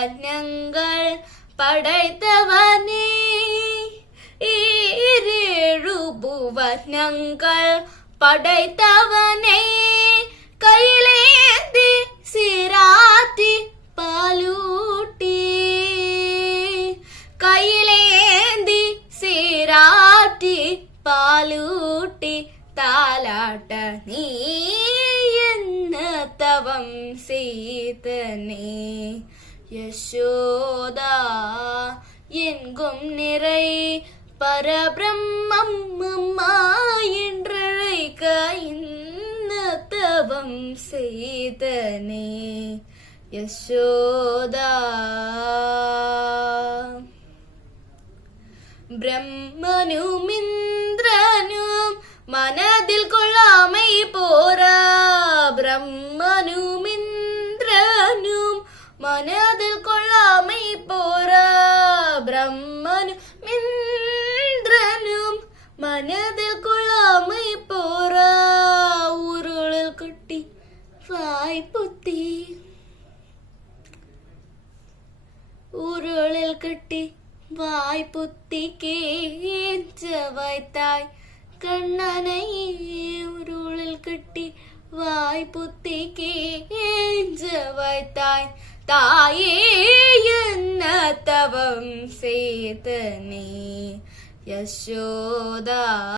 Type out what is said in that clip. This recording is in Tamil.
வண்ணங்கள் படைத்தவனே, ஈரேழு புவனங்கள் படைத்தவனே, கையிலேந்தி சிராத்தி பாலூட்டி, கையிலேந்தி சிராத்தி பாலூட்டி தாலாட்ட நீ என்ன தவம் செய்தனே. யசோதா எங்கும் நிறை பரபிரம்மம் அம்மா என்றழைக்க என்ன தவம் செய்தனே. யசோதா பிரம்மனும் இந்திரனும் மனதில் கொள்ளாமை போரா, பிரம்மனும் இந்திரனும் மனதில் கொள்ளாமை போரா, பிரம்மனும் இந்திரனும் மனதில் கொள்ளாமை போரா. உருளில் கட்டி வாய் புத்தி, உருளில் கட்டி வாய் புத்தி கேஞ்ச வைத்தாய் கண்ணனை, உருளில் கட்டி வாய் புத்தி கேஞ்ச வைத்தாய் தாயே என்ன தவம் செய்தனே. யசோதா